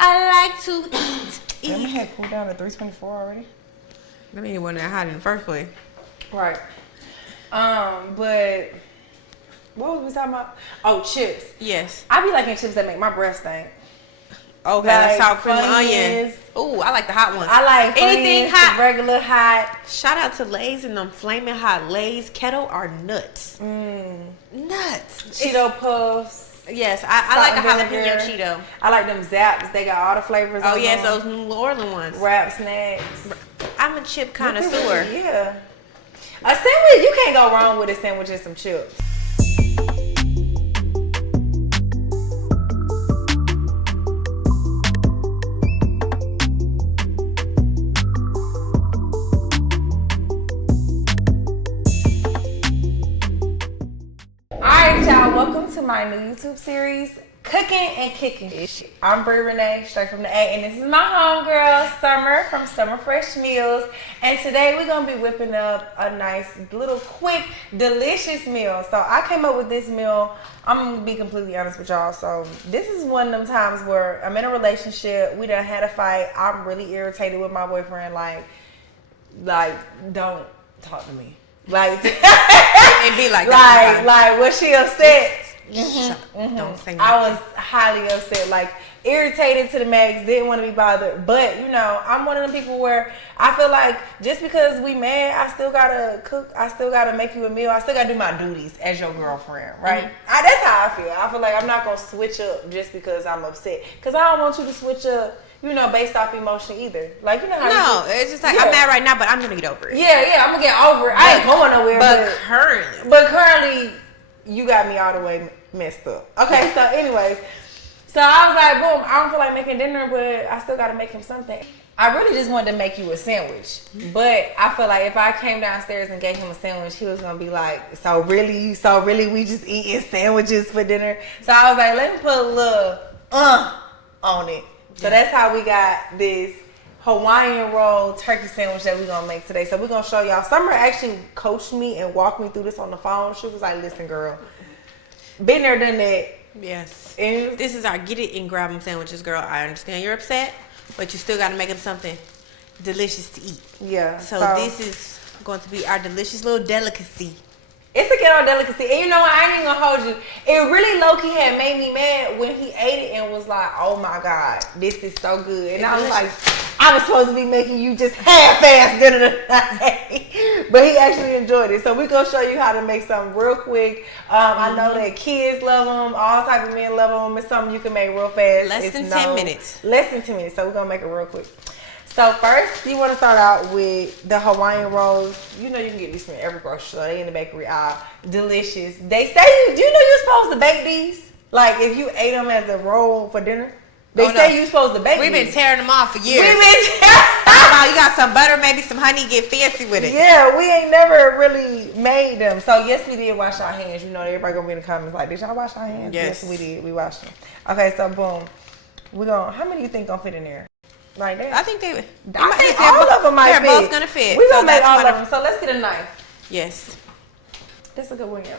I like to eat. Damn, it had cooled down to 324 already. I mean, it wasn't that hot in the first place. Right. But what was we talking about? Oh, chips. Yes. I be liking chips that make my breath stink. Okay, Like that's sour cream and Funyuns. onion. Ooh, I like the hot ones. I like anything Funyuns, hot. regular hot. Shout out to Lay's and them flaming hot Lay's kettle are nuts. Nuts. Cheeto puffs. Yes, I like a jalapeno Cheeto. I like them Zaps. They got all the flavors. Oh on yes, them. those New Orleans ones. Wrap snacks. I'm a chip connoisseur. Yeah. A sandwich, you can't go wrong with a sandwich and some chips. Alright, y'all, welcome to my new YouTube series, Cookin and Kickin. I'm Brii Renee, straight from the A, and this is my homegirl, Summer from Summer Fresh Meals. And today we're gonna be whipping up a nice, little, quick, delicious meal. So I came up with this meal. I'm gonna be completely honest with y'all. So this is one of them times where I'm in a relationship. We done had a fight. I'm really irritated with my boyfriend. Like, don't talk to me. Like, It be like that. Like, was she upset? Don't say nothing. I was highly upset, like irritated to the max, didn't want to be bothered. But you know, I'm one of them people where I feel like just because we mad, I still gotta cook, I still gotta make you a meal, I still gotta do my duties as your girlfriend, right? That's how I feel. I feel like I'm not gonna switch up just because I'm upset, because I don't want you to switch up, you know, based off emotion either. Like, you know how it's just like I'm mad right now, but I'm gonna get over it. Yeah, I'm gonna get over it. I ain't going nowhere. But currently, you got me all the way messed up. Okay, so anyways, so I was like, boom, I don't feel like making dinner, but I still gotta make him something. I really just wanted to make you a sandwich, but I feel like if I came downstairs and gave him a sandwich, he was gonna be like, so really we just eating sandwiches for dinner? So I was like, let me put a little on it. So that's how we got this Hawaiian roll turkey sandwich that we're gonna make today. So we're gonna show y'all. Summer actually coached me and walked me through this on the phone. She was like, listen, girl, been there, done that. yes, And this is our get it and grab them sandwiches, girl. I understand you're upset, but you still gotta make them something delicious to eat. yeah. So this is going to be our delicious little delicacy. It's a ghetto delicacy. And you know what? I ain't even gonna hold you. It really low-key had made me mad when he ate it and was like, oh my God, this is so good. And I was like, I was supposed to be making you just half-ass dinner tonight. But he actually enjoyed it. So we're gonna show you how to make something real quick. I know that kids love them, all type of men love them. It's something you can make real fast. Less than 10 minutes. Less than 10 minutes. So we're gonna make it real quick. So first, you want to start out with the Hawaiian rolls. You know you can get these from every grocery store. They in the bakery aisle. Delicious. They say do you know you're supposed to bake these? Like if you ate them as a roll for dinner, they say you're supposed to bake. We've these. been tearing them off for years. We've been You got some butter, maybe some honey. Get fancy with it. Yeah, we ain't never really made them. So yes, we did wash our hands. You know, everybody gonna be in the comments like, did y'all wash our hands? Yes, we did. We washed them. Okay, so boom. We're gonna. How many you think gonna fit in there? Like that? I think I think all of them might fit. They're both gonna fit. We're gonna make all of them. So let's get a knife. Yes. That's a good one, yeah.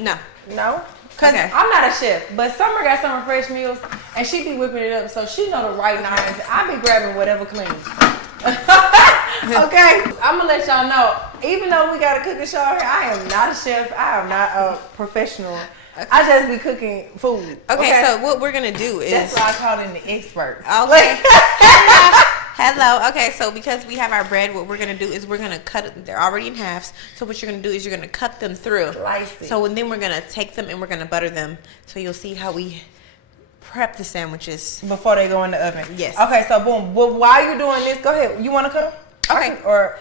No. No? Because I'm not a chef, but Summer got Summer Fresh Meals, and she be whipping it up, so she know the right knives. I be grabbing whatever clean. Okay? I'm going to let y'all know, even though we got a cooking show here, I am not a chef. I am not a professional. Okay. I just be cooking food. Okay, so what we're going to do is... That's why I call them the experts. Okay. Hello. Okay, so because we have our bread, what we're going to do is we're going to cut it. They're already in halves. So what you're going to do is you're going to cut them through. Slice it. So and then we're going to take them and we're going to butter them. So you'll see how we prep the sandwiches. Before they go in the oven. Yes. Okay, so boom. Well, while you're doing this, go ahead. You want to cut them? Okay.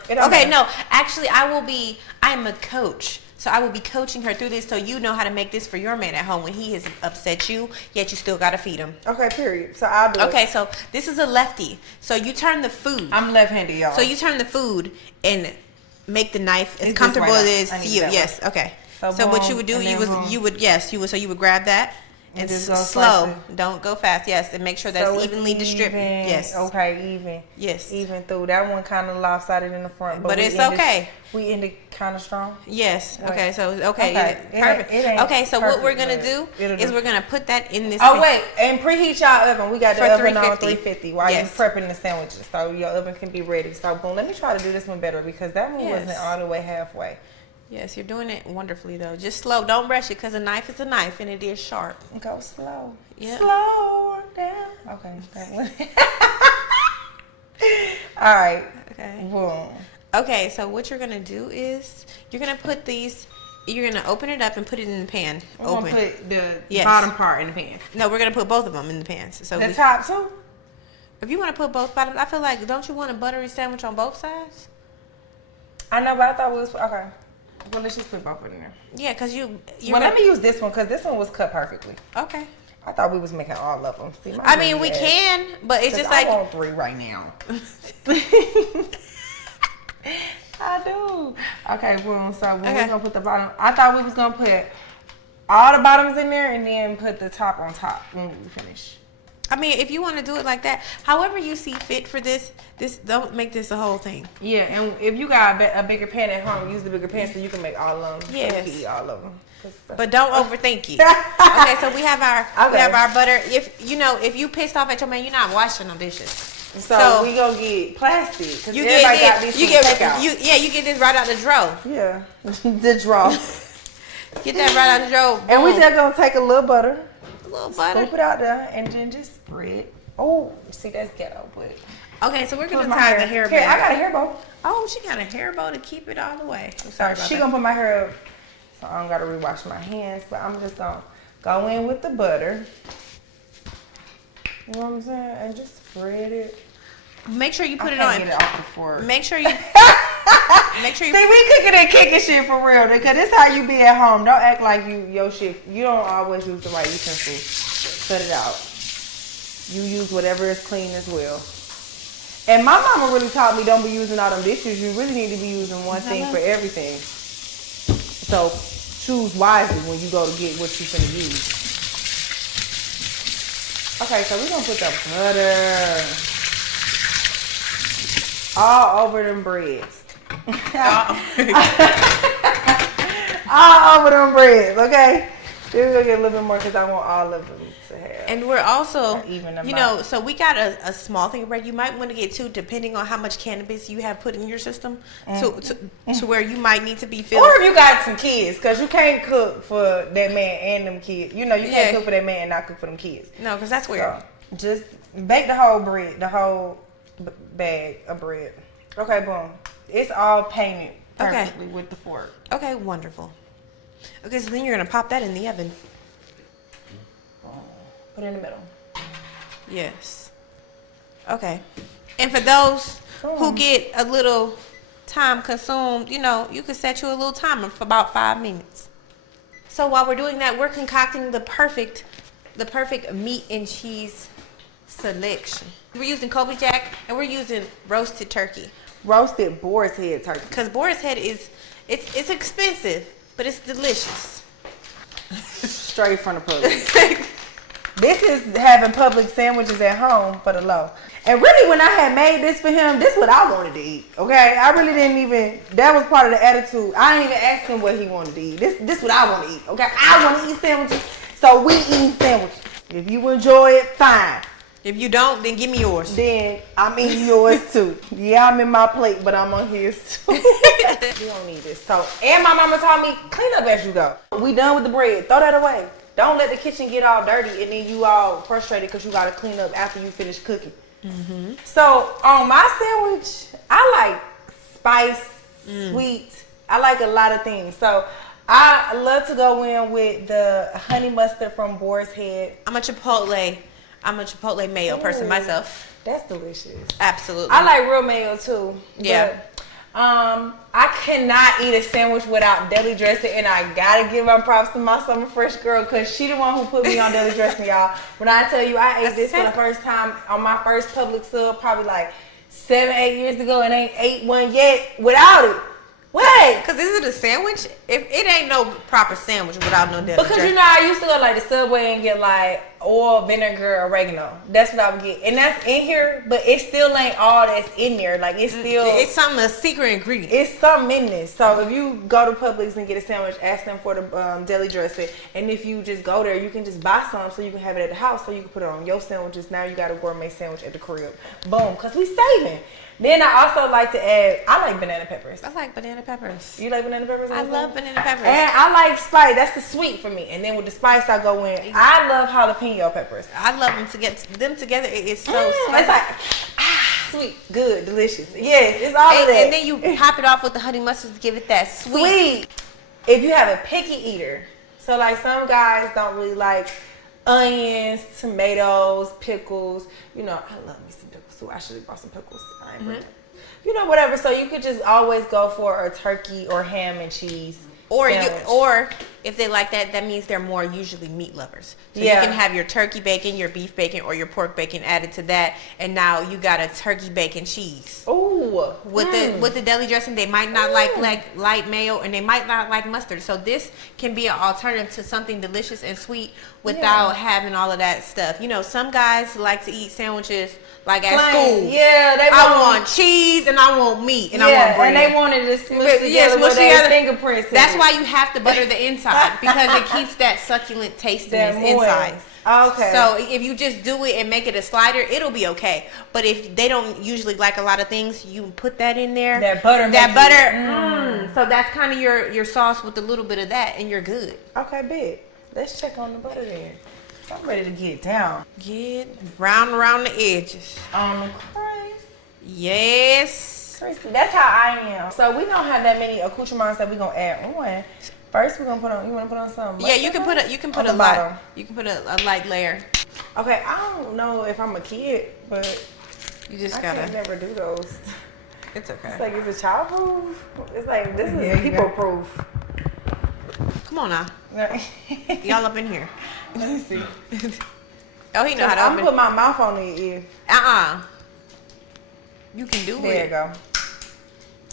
Okay, no. Actually, I'm a coach. So I will be coaching her through this so you know how to make this for your man at home when he has upset you, yet you still got to feed him. Okay, period. So I'll do it. Okay, so this is a lefty. So you turn the food. I'm left-handed, y'all. So you turn the food and make the knife as It's comfortable right as it is to you. Yes, okay. So what you would do, you would grab that And just go slow. slice Don't go fast. Yes, and make sure that's So evenly distributed. Yes. Okay, even. Yes. Even through. That one kind of lopsided in the front, But we it's ended- okay. We ended kind of strong. Yes. Wait. Okay. So Okay. perfect. It ain't Okay. So what we're perfect, gonna but do it'll is do. we're gonna put that in this. Oh wait, and preheat y'all oven. We got the For oven on 350. 350 while Yes. you're prepping the sandwiches, so your oven can be ready. So boom, let me try to do this one better because that one wasn't all the way halfway. Yes, you're doing it wonderfully though. Just slow. Don't rush it because a knife is a knife and it is sharp. Go slow. Yeah. Slow down. Okay. That one. All right. Okay. Boom. Okay. So what you're gonna do is you're gonna put these. You're gonna open it up and put it in the pan. I'm gonna put the Yes. bottom part in the pan. No, we're gonna put both of them in the pans. So The top too? if you want to put both bottoms, I feel like don't you want a buttery sandwich on both sides? I know, but I thought we was okay. Well, let's just put both of them in there. Yeah, cause you're Well, let me use this one because this one was cut perfectly. Okay. I thought we was making all of them. See, I mean, we can, but it's just like I want 3 right now. I do. Okay, boom. So we're gonna put the bottom. I thought we was gonna put all the bottoms in there and then put the top on top when we finish. I mean, if you want to do it like that, however you see fit for this don't make this a whole thing. Yeah, and if you got a bigger pan at home, use the bigger pan so you can make all of them. Yes. So you can eat all of them. But don't overthink it. Okay, so we have our butter. If you pissed off at your man, you're not washing no dishes. So we gonna get plastic because You everybody get got this. these You from get takeout. you get this right out the drawer. Yeah, the draw. Get that right out the drawer. And we Boom. just gonna take a little butter, a little butter. scoop it out there, and then just spread. Oh, see that's ghetto, but Okay, so we're gonna my tie the hair Here, back. I got a hair bow. Oh, she got a hair bow to keep it all the way. I'm sorry about She that. gonna put my hair up, so I don't gotta rewash my hands. But I'm just gonna go in with the butter. You know what I'm saying? And just spread it. Make sure you put I it can't on. get it off the fork. Make sure you. See, we cooking and kicking shit for real, because this how you be at home. Don't act like your shit. You don't always use the right utensils. Cut it out. You use whatever is clean as well. And my mama really taught me don't be using all them dishes. You really need to be using one thing for everything. So choose wisely when you go to get what you're gonna use. Okay, so we're gonna put the butter all over them breads. All over them breads, okay? Then we're gonna get a little bit more because I want all of them to have. And we're also, even them you know, so we got a small thing of bread. You might want to get 2, depending on how much cannabis you have put in your system, to where you might need to be filled. Or if you got some kids, because you can't cook for that man and them kids. You know, you can't cook for that man and not cook for them kids. No, because that's weird. So just bake the whole bread, the whole bag of bread. Okay, boom. It's all painted perfectly with the fork. Okay, wonderful. Okay, so then you're gonna pop that in the oven. Put it in the middle. Yes. Okay. And for those who get a little time consumed, you know, you can set you a little timer for about 5 minutes. So while we're doing that, we're concocting the perfect meat and cheese selection. We're using Kobe Jack and we're using roasted turkey. Roasted boar's head turkey. Because boar's head it's expensive, but it's delicious. Straight from the public. This is having public sandwiches at home for the low. And really, when I had made this for him, this is what I wanted to eat. Okay, I really didn't even. That was part of the attitude. I didn't even ask him what he wanted to eat. This what I want to eat. Okay, I want to eat sandwiches, so we eat sandwiches. If you enjoy it, fine. If you don't, then give me yours. Then I'm eating yours too. Yeah, I'm in my plate, but I'm on his too. We don't need this. So, and my mama taught me clean up as you go. We done with the bread. Throw that away. Don't let the kitchen get all dirty and then you all frustrated because you got to clean up after you finish cooking. Mm-hmm. So on my sandwich, I like spice, sweet. I like a lot of things. So I love to go in with the honey mustard from Boar's Head. I'm a Chipotle mayo person myself. That's delicious. Absolutely. I like real mayo too. Yeah. But, I cannot eat a sandwich without deli dressing, and I gotta give my props to my summer fresh girl because she the one who put me on deli dressing, y'all. When I tell you I ate this for the first time on my first public sub, probably like 7-8 years ago, and ain't ate one yet without it. What? Because is it a sandwich? If it ain't no proper sandwich without no deli Because dressing. you know, I used to go like the Subway and get like oil, vinegar, oregano. That's what I would get, and that's in here, but it still ain't all that's in there. Like it's still, it's something, a secret ingredient. it's something in this. So if you go to Publix and get a sandwich, ask them for the deli dressing, and if you just go there, you can just buy some so you can have it at the house, so you can put it on your sandwiches. Now you got a gourmet sandwich at the crib. Boom, because we saving. Then I also like to add, I like banana peppers. I like banana peppers. You like banana peppers? I love banana peppers. And I like spice. That's the sweet for me. And then with the spice, I go in. I love jalapeno peppers. I love them to get them together. It's so sweet. It's like sweet, good, delicious. Yes, it's all of that. And then you top it off with the honey mustard to give it that sweet. If you have a picky eater, so like some guys don't really like onions, tomatoes, pickles. You know, I love me some pickles too. I should have bought some pickles. I ain't bring them. You know, whatever. So you could just always go for a turkey or ham and cheese. Or if they like that, that means they're more usually meat lovers. So you can have your turkey bacon, your beef bacon, or your pork bacon added to that, and now you got a turkey bacon cheese. Ooh. With the deli dressing, they might not like light mayo, and they might not like mustard. So this can be an alternative to something delicious and sweet without having all of that stuff. You know, some guys like to eat sandwiches like at school. Yeah, I want cheese and I want meat and I want bread. And they wanted to smush together with their fingerprints. That's why you have to butter the inside, because it keeps that succulent tastiness inside. Okay. So if you just do it and make it a slider, it'll be okay. But if they don't usually like a lot of things, you put that in there. That butter. So that's kind of your sauce with a little bit of that, and you're good. Okay, big. Let's check on the butter then. So I'm ready to get down. Get brown around the edges. On the crust. Yes. Crispy. That's how I am. So we don't have that many accoutrements that we're gonna add on. First, we're gonna put on. You wanna put on some? Yeah, you can put a light. You can put a light layer. Okay, I don't know if I'm a kid, but you just I gotta. can't never do those. It's okay. It's like, is it child proof? It's like, this is people proof. Come on now. Y'all up in here. Let me see. Oh, he know how to I'm open. put my mouth on the ear. You can do it. There you go.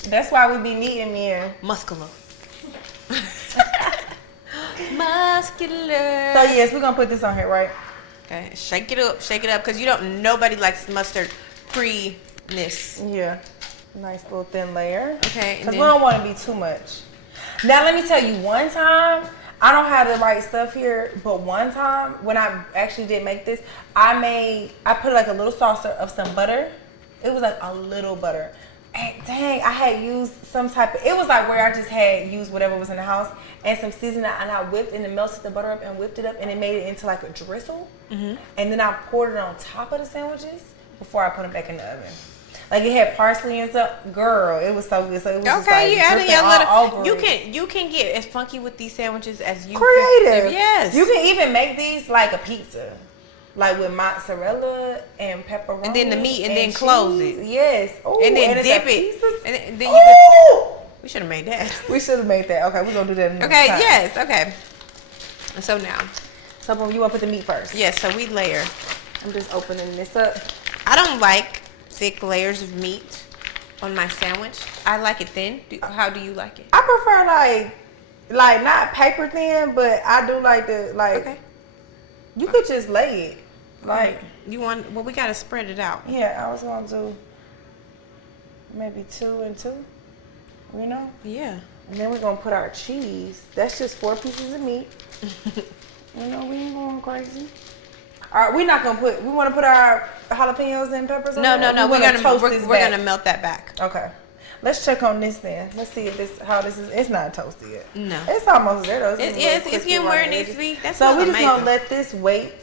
That's why we be needing men. Muscular. Muscular. So yes, we're gonna put this on here, right? Okay, shake it up, because nobody likes mustard freeness. Yeah. Nice little thin layer. Okay. Because we don't want to be too much. Now let me tell you, one time, I don't have the right stuff here, but one time when I actually did make this, I put like a little saucer of some butter. It was like a little butter. And dang, I had used some type of, it was like where I just had used whatever was in the house and some seasoning, and I whipped and it melted the butter up and whipped it up, and it made it into like a drizzle. Mm-hmm. And then I poured it on top of the sandwiches before I put them back in the oven. Like it had parsley and stuff. Girl, it was so good. So it was just like all over you can get as funky with these sandwiches as you creative. Yes. You can even make these like a pizza. Like with mozzarella and pepperoni. And then the meat and then cheese. close it. Yes. Ooh, and then dip it. And then we should have made that. We should have made that. Okay, we're gonna do that Okay, yes, okay. So now. So you wanna put the meat first? Yes, so we layer. I'm just opening this up. I don't like thick layers of meat on my sandwich. I like it thin. How do you like it? I prefer like not paper thin, but I do like the Okay. You could just lay it. Like you want? Well, we gotta spread it out. Yeah, I was gonna do maybe 2 and 2. You know? Yeah. And then we're gonna put our cheese. That's just 4 pieces of meat. You know, we ain't going crazy. All right, we're not gonna put. We want to put our jalapenos and peppers on. No. We're gonna melt that back. Okay. Let's check on this then. Let's see if how this is. It's not toasted yet. No. It's almost there though. It's getting where it needs to be. That's so we're just amazing. gonna let this wait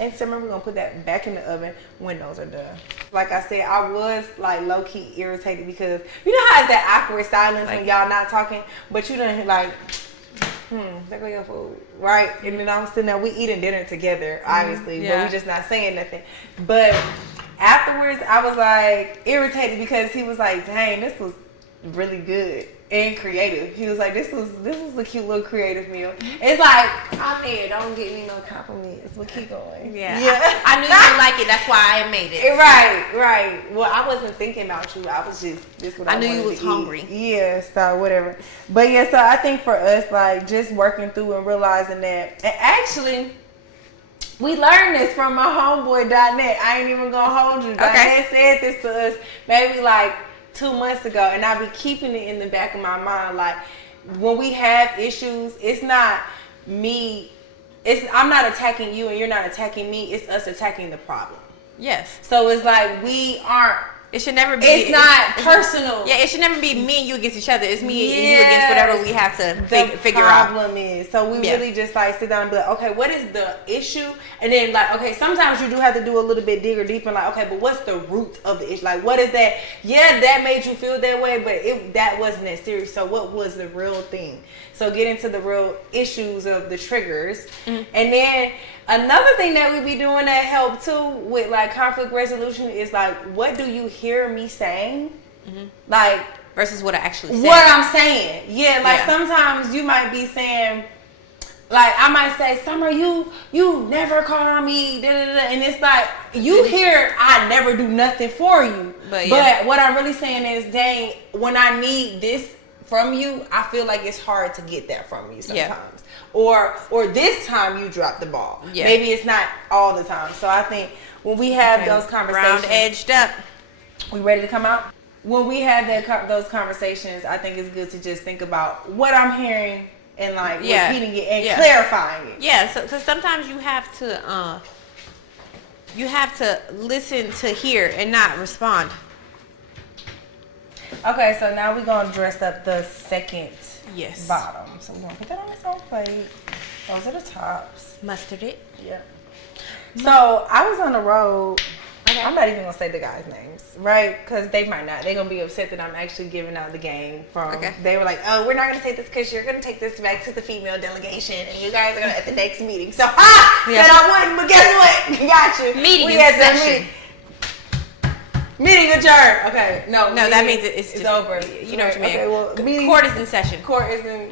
and simmer. We're gonna put that back in the oven when those are done. Like I said, I was like low key irritated because you know how it's that awkward silence when y'all not talking, but you don't like. There go your food, right? And then I'm sitting there, we eating dinner together, obviously, but we just not saying nothing. But afterwards, I was like irritated because he was like, "Dang, this was really good and creative. He was like, this was a cute little creative meal. It's like, I'm there, don't give me no compliments, but keep going. Yeah. I knew you would like it, that's why I made it. Right. Well, I wasn't thinking about you. I was just, this what I knew wanted you was to hungry. Eat. Yeah, so whatever. But yeah, so I think for us, like, just working through and realizing that, and actually, we learned this from my homeboy.net. I ain't even gonna hold you. Okay. They said this to us maybe like 2 months ago, and I be keeping it in the back of my mind. Like, when we have issues, it's not me. I'm not attacking you, and you're not attacking me. It's us attacking the problem. Yes. So it's like we aren't. It should never be. It's not personal. Yeah, it should never be me and you against each other. It's me and you against whatever we have to figure out. The problem is, so we really just like sit down and be like, okay, what is the issue? And then like, okay, sometimes you do have to do a little bit digger deep and like, okay, but what's the root of the issue? Like, what is that? Yeah, that made you feel that way, but that wasn't that serious. So what was the real thing? So get into the real issues of the triggers. And then another thing that we be doing that help too with like conflict resolution is like, what do you hear me saying? Like, versus what I actually said. What I'm saying. Yeah, like sometimes you might be saying, like I might say, Summer, you never call me, da, da, da. And it's like, you hear I never do nothing for you. But what I'm really saying is, dang, when I need this from you, I feel like it's hard to get that from you sometimes. Or this time you drop the ball. Maybe it's not all the time. So I think when we have those conversations, round edged up, we ready to come out? When we have those conversations, I think it's good to just think about what I'm hearing and like repeating it and clarifying it. Yeah, so because sometimes you have to listen to hear and not respond. Okay, so now we're gonna dress up the second bottom. So we're gonna put that on its own plate. Those are the tops. Mustard it. Yeah. So I was on the road. Okay. I'm not even gonna say the guys' names, right? Because they might not. They're gonna be upset that I'm actually giving out the game from. Okay. They were like, "Oh, we're not gonna take this because you're gonna take this back to the female delegation, and you guys are gonna at the next meeting." So said I wouldn't, but guess what? Got you. Meeting is session. Meeting adjourned. Okay, no, that means it's over. You know what you mean? Okay, well, court is in session. Court is in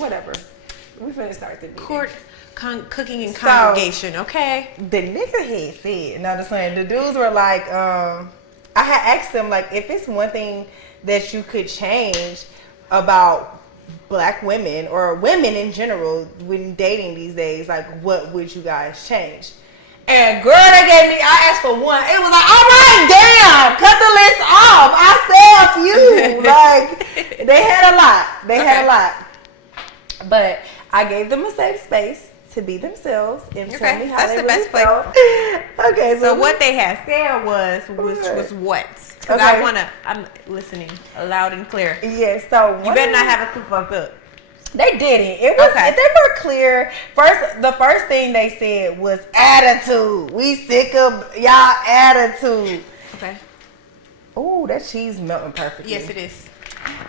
whatever. We finna start the meeting. Court. Cooking and congregation, okay? The nigga had said, no, I'm saying, the dudes were like, I had asked them, like, if it's one thing that you could change about black women or women in general when dating these days, like, what would you guys change? And girl, I asked for one. It was like, all right, damn, cut the list off. I said a few. Like, they had a lot. But I gave them a safe space to be themselves and tell me how they really felt. Okay, so what they had said was what? Because I'm listening loud and clear. Yes, so you better not have a super fucked up. They didn't. It was they were clear. The first thing they said was attitude. We sick of y'all attitude. Okay. Ooh, that cheese melting perfectly. Yes, it is.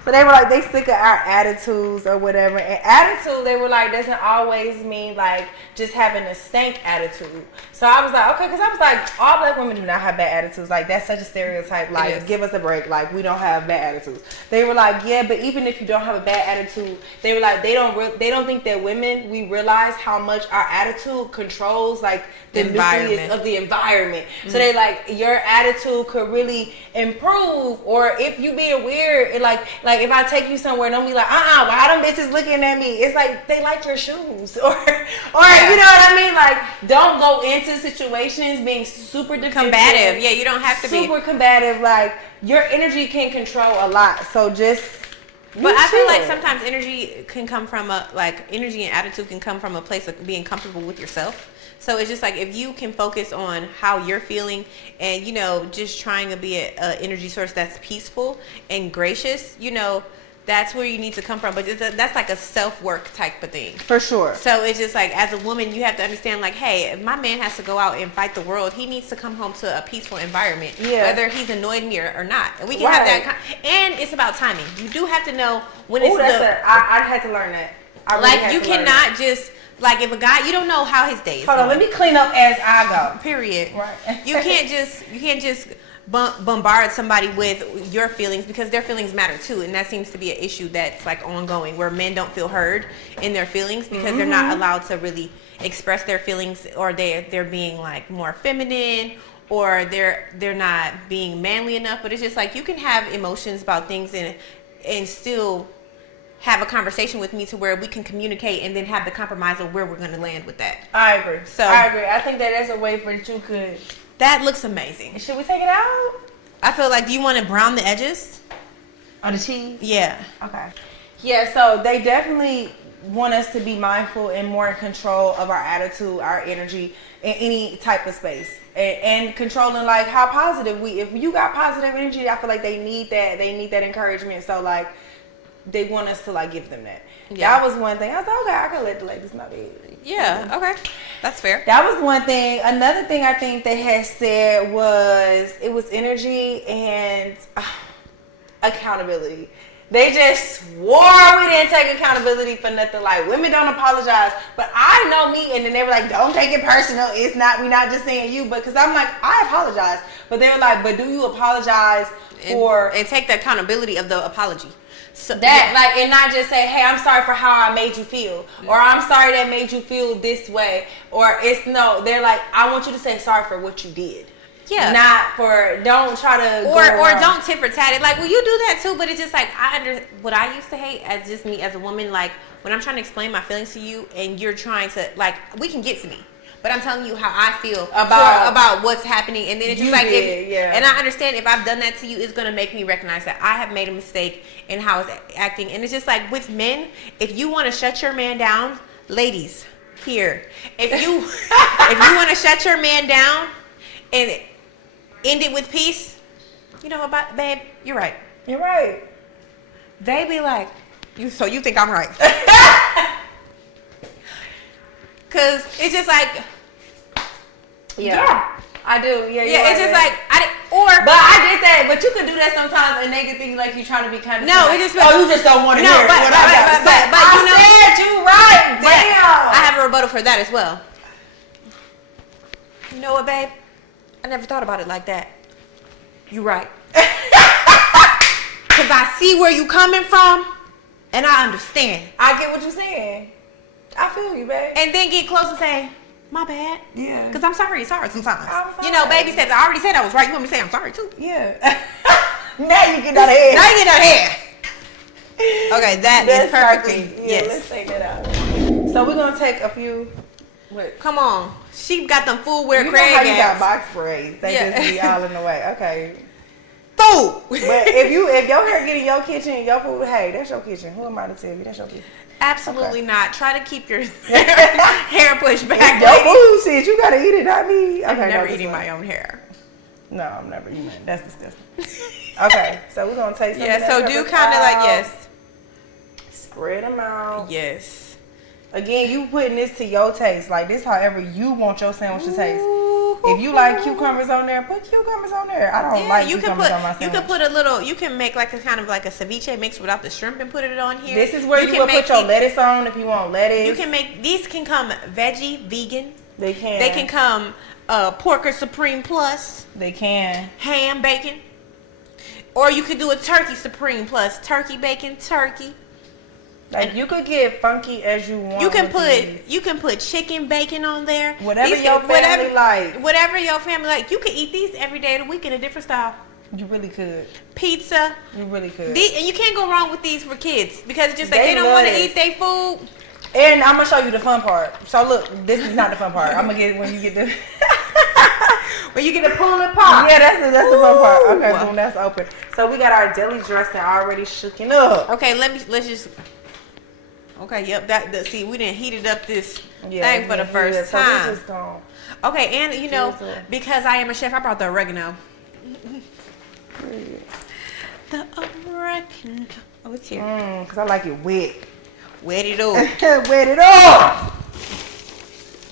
So they were like, they sick of our attitudes or whatever. And attitude, they were like, doesn't always mean like just having a stank attitude. So I was like, okay, because I was like, all black women do not have bad attitudes. Like, that's such a stereotype. Like, give us a break. Like, we don't have bad attitudes. They were like, yeah, but even if you don't have a bad attitude, they were like, they don't think that women, we realize how much our attitude controls like the nucleus of the environment. Mm-hmm. So they like, your attitude could really improve. Or if you being weird, it like if I take you somewhere, don't be like, why them bitches looking at me? It's like they like your shoes, or you know what I mean? Like, don't go into situations being super defensive, combative. Yeah, you don't have to be super combative. Like, your energy can control a lot, so just. But I feel like sometimes energy can come from energy and attitude can come from a place of being comfortable with yourself. So it's just like, if you can focus on how you're feeling and, you know, just trying to be an energy source that's peaceful and gracious, you know, that's where you need to come from. But that's like a self-work type of thing. For sure. So it's just like, as a woman, you have to understand, like, hey, if my man has to go out and fight the world, he needs to come home to a peaceful environment, whether he's annoyed me or not. And we can have that. And it's about timing. You do have to know when it's I had to learn that. You cannot just Like if a guy, you don't know how his day is. Hold on, let me clean up as I go. Period. Right. You can't just bombard somebody with your feelings because their feelings matter too, and that seems to be an issue that's like ongoing where men don't feel heard in their feelings because they're not allowed to really express their feelings, or they're being like more feminine, or they're not being manly enough. But it's just like you can have emotions about things and still have a conversation with me to where we can communicate and then have the compromise of where we're going to land with that. I agree. So I agree. I think that's a way for that you could. That looks amazing. Should we take it out? I feel like, do you want to brown the edges? On the cheese? Yeah. Okay. Yeah, so they definitely want us to be mindful and more in control of our attitude, our energy, in any type of space. And controlling like how positive if you got positive energy, I feel like they need that encouragement. So like they want us to like give them that. Yeah. That was one thing. I was like, okay, I can let the ladies know that. Yeah, okay. That's fair. That was one thing. Another thing I think they had said was it was energy and accountability. They just swore we didn't take accountability for nothing. Like, women don't apologize. But I know me, and then they were like, don't take it personal. We're not just saying you. But because I'm like, I apologize. But they were like, but do you apologize for... And take the accountability of the apology. So that, like, and not just say, hey, I'm sorry for how I made you feel. Or I'm sorry that made you feel this way. Or they're like, I want you to say sorry for what you did. Yeah. Not for, don't try to or don't tit for tat it. Like, well, you do that too, but it's just like, what I used to hate as just me as a woman, like, when I'm trying to explain my feelings to you and you're trying to, like, we can get to me. But I'm telling you how I feel about what's happening, and then it's just like, and I understand if I've done that to you, it's gonna make me recognize that I have made a mistake in how it's acting. And it's just like with men, if you want to shut your man down, ladies, here, if you want to shut your man down and end it with peace, you know what, babe, you're right. You're right. They be like, you think I'm right? Cause it's just like. Yeah, I do. Yeah, it's just like But I did that. But you could do that sometimes, and they could think like you're trying to be kind of. No, you just don't want to hear what I got to say. But you know, said you right. Damn. I have a rebuttal for that as well. You know what, babe? I never thought about it like that. You right. Cause I see where you coming from, and I understand. I get what you're saying. I feel you, babe. And then get close and say, my bad. Yeah. Because I'm sorry. It's hard sometimes. I'm sorry. You know, baby says, I already said I was right. You want me to say I'm sorry, too? Yeah. Now you get out of here. Now you get out of here. Okay, that's perfect. Yeah, let's take that out. So we're going to take a few. Wait. Come on. She got them full wear Craig Craig how you got box braids. They just be all in the way. Okay. Food. But if your hair get in your kitchen, your food, hey, that's your kitchen. Who am I to tell you? That's your kitchen. Absolutely not. Try to keep your hair pushed back. Your food, shit, you gotta eat it, not me. Okay, I'm never eating my own hair. No, I'm never eating it. That's disgusting. Okay, so we're gonna take some. Yeah, so do kind of like, yes. Spread them out. Yes. Again, you putting this to your taste. Like this, however you want your sandwich to taste. If you like cucumbers on there, put cucumbers on there. I don't like cucumbers on my sandwich. You can put a little. You can make like a kind of like a ceviche mix without the shrimp and put it on here. This is where you can put your lettuce on if you want lettuce. You can make these. Can come veggie, vegan. They can. They can come pork or supreme plus. They can ham, bacon, or you could do a turkey supreme plus turkey, bacon, turkey. Like and you could get funky as you want. You can put chicken bacon on there. Whatever your family like. Whatever your family like. You can eat these every day of the week in a different style. You really could. Pizza. You really could. And you can't go wrong with these for kids because it's just like they don't want to eat their food. And I'm gonna show you the fun part. So look, this is not the fun part. I'm gonna get when you get the when you get to pull it pop. Yeah, that's the fun part. Okay, boom, that's open. So we got our deli dressing already shooking up. Okay, let's just. Okay, yep. See, we didn't heated up this thing for the first time. So just gone. Okay, and you know, because I am a chef, I brought the oregano. The oregano. Oh, it's here. Cause I like it wet. Wet it up. Wet it up.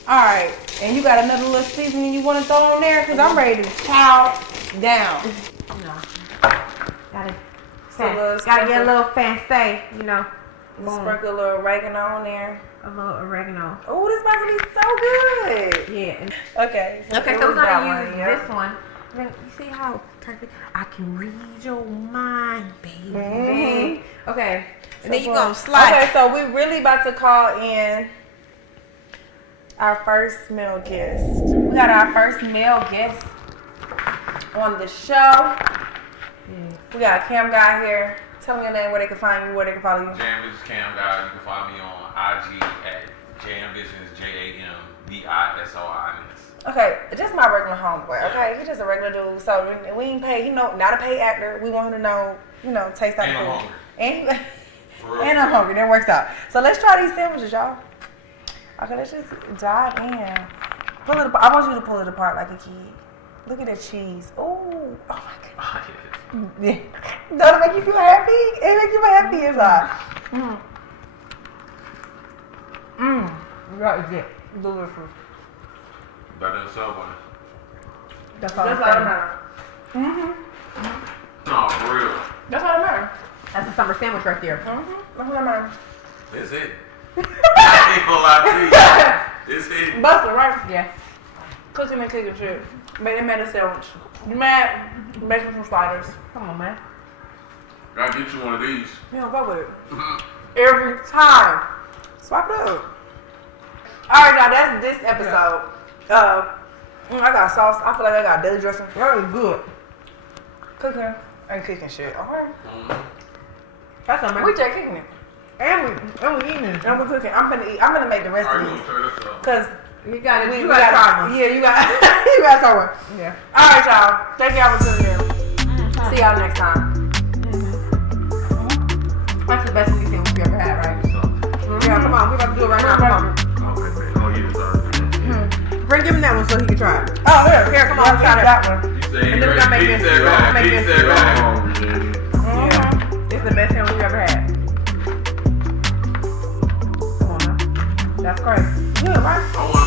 All right, and you got another little seasoning you want to throw on there? Cause I'm ready to chow down. No. Gotta get a little fancy, you know. Sprinkle a little oregano on there. a little oregano. Oh, this about to be so good. Yeah. Okay. Okay, so it we're was that gonna use one, yeah. this one. Then you see how perfect? I can read your mind, baby. Mm-hmm. Okay. So And then you're gonna slide. Okay, so we really about to call in our first male guest. We got our first male guest on the show. We got a cam guy here. Tell me your name, where they can find you, where they can follow you. Jam Visions Cam guy. You can find me on IG at Jam Visions, JAMVISONS. Okay, just my regular homeboy. Okay, he's just a regular dude. So we ain't pay. Not a paid actor. We want him to know, taste like And I'm food. hungry. And I'm hungry. That works out. So let's try these sandwiches, y'all. Okay, let's just dive in. Pull it apart. I want you to pull it apart like a kid. Look at the cheese. Ooh. Oh my god. Yeah. Does it make you feel happy? It make you happy inside. Right, yeah. Delicious. Better than Subway. That's all that matters. No, for real. That's all that matters. That's a summer sandwich right there. That's all that matters. This it. I ain't gonna lie to you. This it. Buster, right? Yeah. Cookin and Kickin shit. They made a sandwich. You mad? Make some sliders. Come on, man. Gotta get you one of these. You don't fuck with it. Every time. Swap it up. Alright, y'all, that's this episode. I got sauce. I feel like I got deli dressing. Very good. Cooking and Kickin shit. Alright. That's something. We just kicking it. And we eating it. And we cooking. I'm gonna make the rest Alright, of you these. gonna turn this up? Cause You got it. we You got to try one. Yeah, you got you got to try one. Yeah. Alright, y'all. Thank y'all for tuning in. See y'all next time. That's the best weekend we've ever had, right? Yeah, come on. We're about to do it right now. Come on. Okay, oh yeah, sorry. Bring him that one so he can try it. Oh, here, Come on, try that that one. You say And then we gotta make this. We're gonna make this. Mm-hmm. It's the best sandwich we ever had. Come on now. That's crazy. Yeah, right? I want